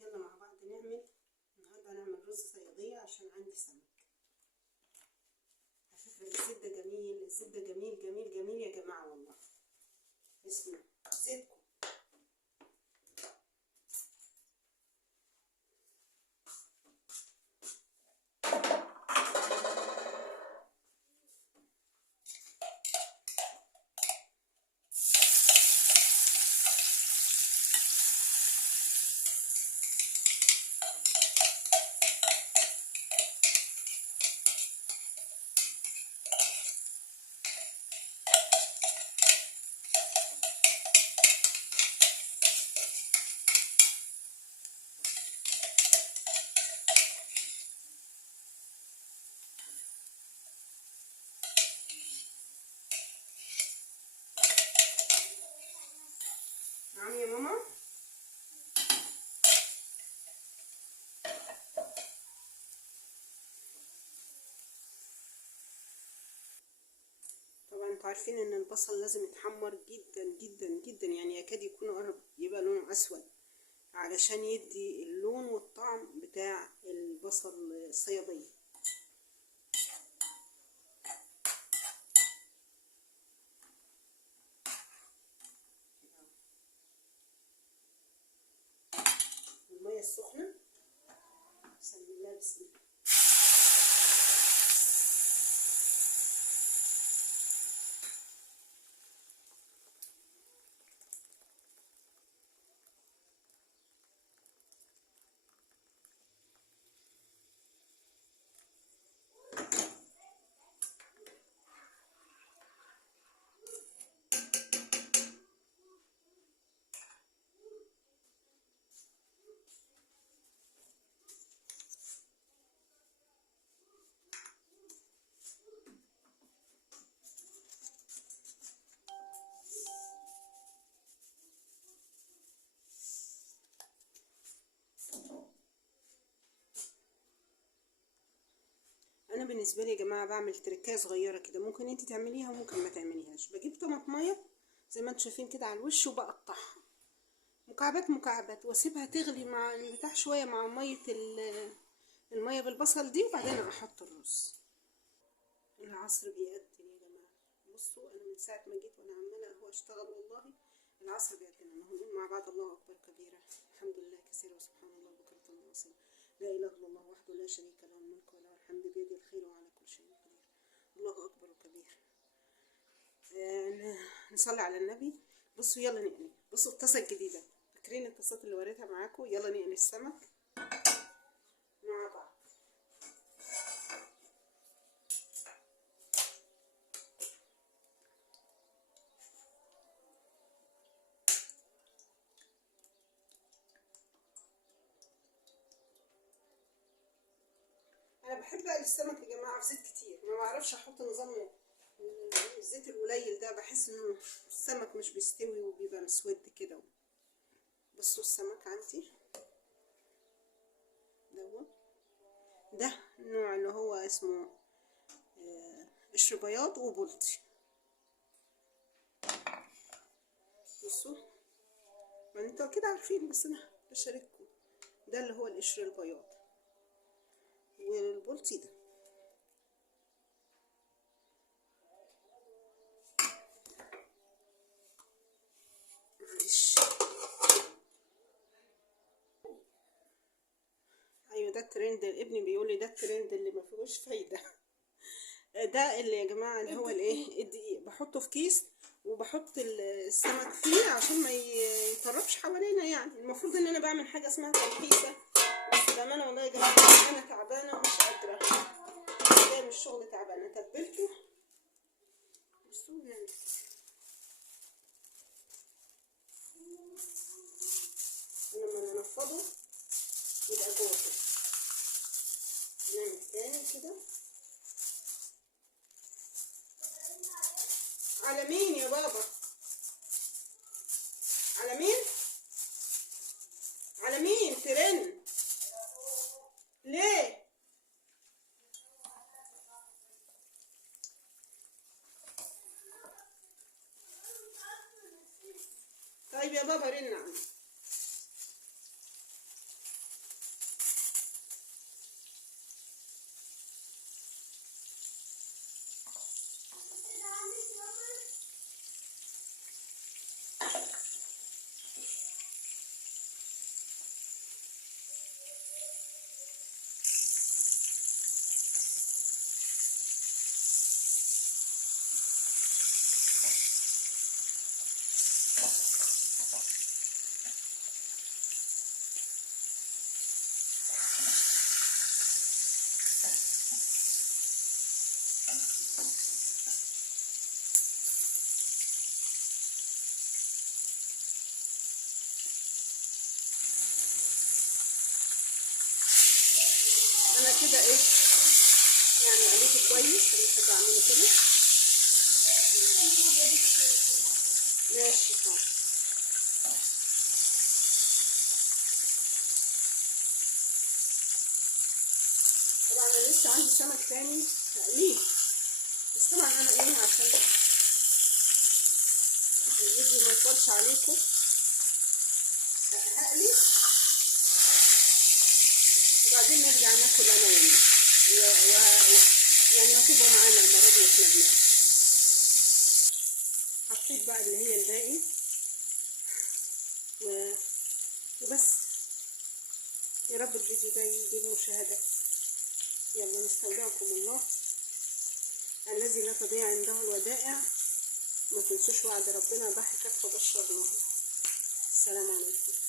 يلا مع بعض النهارده هنعمل رز صيادية عشان عندي سمك. على فكرة الزيت ده جميل، الزيت ده جميل جميل جميل يا جماعة والله. اسمع زيتكم. نعم يا ماما. طبعا انتوا عارفين ان البصل لازم يتحمر جدا جدا جدا، يعني يكاد يكون قرب يبقى لونه اسود علشان يدي اللون والطعم بتاع البصل الصيادية. المية السخنة بسم الله بسم الله. انا بالنسبه لي يا جماعه بعمل تركايه صغيره كده، ممكن انت تعمليها وممكن ما تعمليهاش. بجيب طماطميه زي ما انتم شايفين كده على الوش وبقطعها مكعبات مكعبات واسيبها تغلي مع البتاع شويه مع ميه الميه بالبصل دي، وبعدين احط الرز. العصر بيقدم يا جماعه. بصوا انا من ساعه ما جيت وانا عماله اهو اشتغل والله. العصر بيقدم. اهو نقول مع بعض الله اكبر كبيرا، الحمد لله كثيرا، وسبحان الله بكرة واصيلا، لا اله الا الله وحده لا شريك له، الملك وله الحمد بيده الخير وعلى كل شيء قدير، الله اكبر كبير. نصلي على النبي. بصوا يلا نقلي. بصوا الطاسه الجديده، فاكرين الطاسات اللي وريتها معاكم؟ يلا نقلي السمك مع بعض. انا بحب اقلي السمك يا جماعه في زيت كتير، ما بعرفش احط نظام الزيت القليل ده، بحس انه السمك مش بيستوي وبيبقى مسود كده. بصوا السمك عندي ده النوع اللي هو اسمه قشر بياض وبلطي. بصوا ما انتوا كده عارفين، بس انا بشارككم. ده اللي هو القشر البياض، والبلطي ده. معلش. ايوه ده الترند، ابني بيقول لي ده الترند اللي ما فيهوش فايده. ده اللي يا جماعه اللي هو الايه، الدقيق بحطه في كيس وبحط السمك فيه عشان ما يطربش حوالينا. يعني المفروض ان انا بعمل حاجه اسمها تلحيسه، بس بامانه والله يا جماعه انا تعبانه ومش قادره، جايه من الشغل تعبانه. تبلته. بصوا يعني لما ننفضه يبقى جوه كده. نعمل تاني كده. على مين يا بابا؟ على مين؟ على مين ترن؟ ليه؟ طيب يا بابا رن عني. عشان بحب اعمله كده. ماشي حاضر. طبعا انا لسه عندي سمك تاني هقليه، بس طبعا انا ايه عشان الفيديو ما يطولش عليكم هقلي وبعدين نرجع ناكل انا يعني هتبقوا معانا المره دي واحنا بناكل. حطيت بقى اللي هي الباقي وبس. يا رب الفيديو ده يجيب مشاهدات. يلا نستودعكم الله الذي لا تضيع عنده الودائع. ما تنسوش وعد ربنا ضحكت فبشرناها. السلام عليكم.